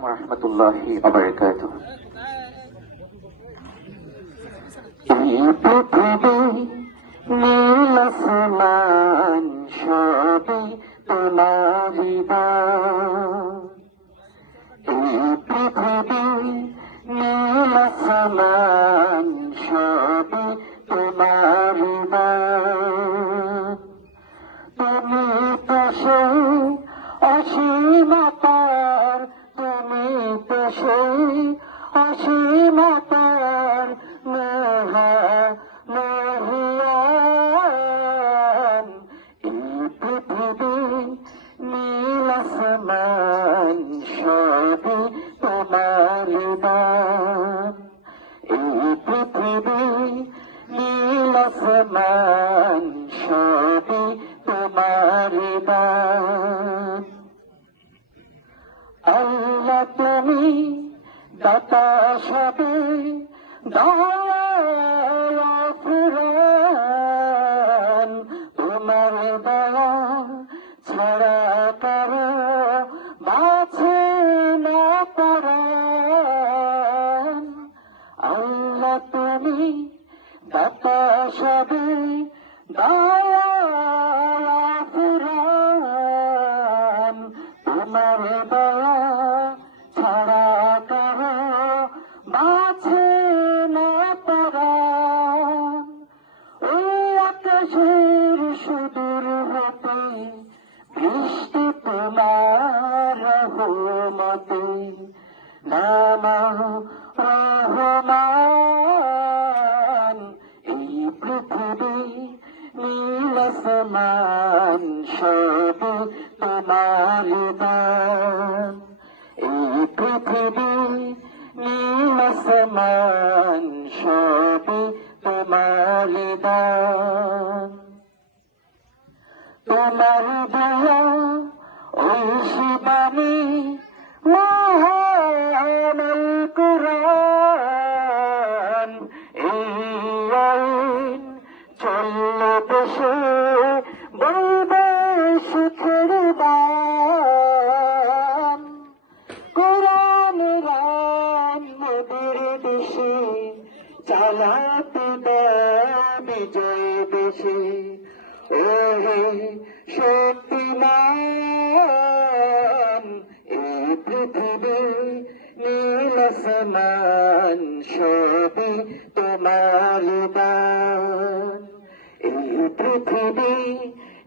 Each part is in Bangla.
আলাইকুম ওয়া রাহমাতুল্লাহি ওয়া বারাকাতুহু। এই পৃথিবী নীল আসমান সবই তোমারই দান। এই পৃথিবী নীল আসমান সবই তোমারই দান। তুমি তো সেই অসীমতার, তুমি তো সেই অসীমতার মহিয়ান। এই পৃথিবী নীল আসমান সবই তোমার দান। এই পৃথিবী নীল আসমান সবই তোমার দান। আল্লাহ তুমি দাতা সবে দয়া ফুরান। তোমার দয়া ছাড়া কারো বাঁচে না পরাণ। আল্লাহ তুমি দাতা সবে দয়া ফুরান। তোমার দয়া ছাড়া কারো বাঁচে না পরাণ। ওই আকাশের সুদূর হতে বৃষ্টি তোমার রহমতে নামাও রহমান। এই পৃথিবী নীল আসমান সবই তোমার দান। এই পৃথিবী নীল আসমান সবই তোমার দান। তোমার দয়া ওই শিবানী মহান কুরআন। এই আইন চললে দেশে বলবে সুখের দান। কোরআন রান মোদের দেশে চালাতে দেয় বিজয় দেশে। ওহে শক্তিমান এই পৃথিবী নীল আসমান সবই তোমার দান। এই পৃথিবী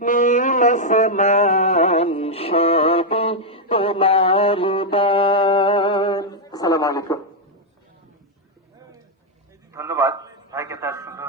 নীল আসমান সবই তোমার দান। আসসালামু আলাইকুম। ধন্যবাদ ভাইকে তার সুন্দর